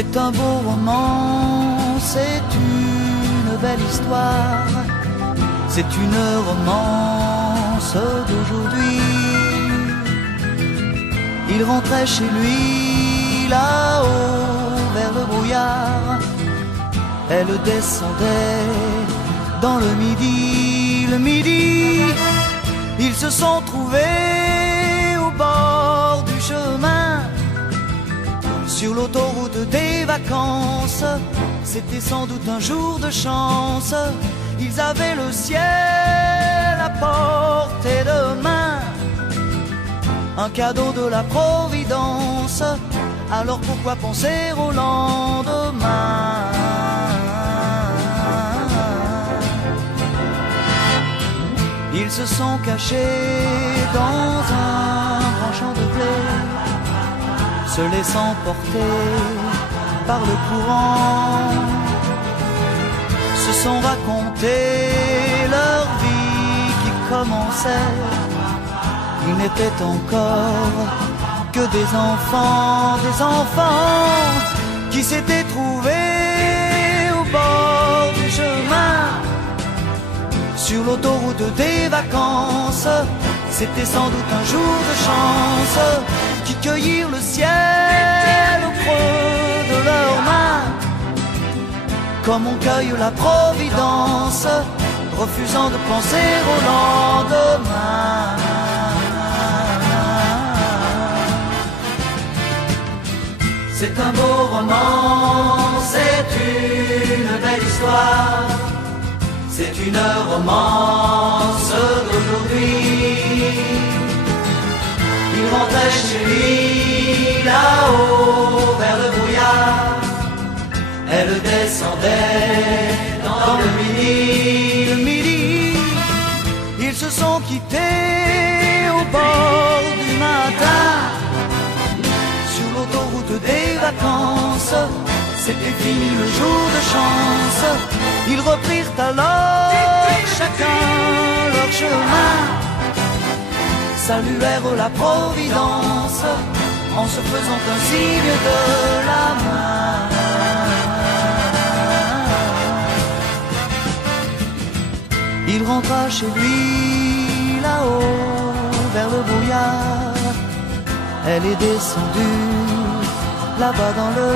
C'est un beau roman, c'est une belle histoire, c'est une romance d'aujourd'hui. Il rentrait chez lui là-haut vers le brouillard, elle descendait dans le midi, ils se sont trouvés au bord du chemin, sur l'autoroute des vacances. C'était sans doute un jour de chance, ils avaient le ciel à portée de main, un cadeau de la Providence, alors pourquoi penser au lendemain? Ils se sont cachés dans un grand champ de blé, se laissant porter par le courant, se sont raconté leur vie qui commençait. Ils n'étaient encore que des enfants qui s'étaient trouvés au bord du chemin, sur l'autoroute des vacances. C'était sans doute un jour de chance, qui cueillirent le ciel au creux de leurs mains, comme on cueille la Providence, refusant de penser au lendemain. C'est un beau roman, c'est une belle histoire, c'est une romance d'aujourd'hui. Il rentrait chez lui là-haut vers le brouillard, elle descendait dans le midi. Ils se sont quittés au bord du matin, sur l'autoroute des vacances. C'était fini le jour de chance, ils reprirent alors chacun leur chemin, saluèrent la Providence en se faisant un signe de la main. Il rentra chez lui là-haut vers le brouillard, elle est descendue là-bas dans le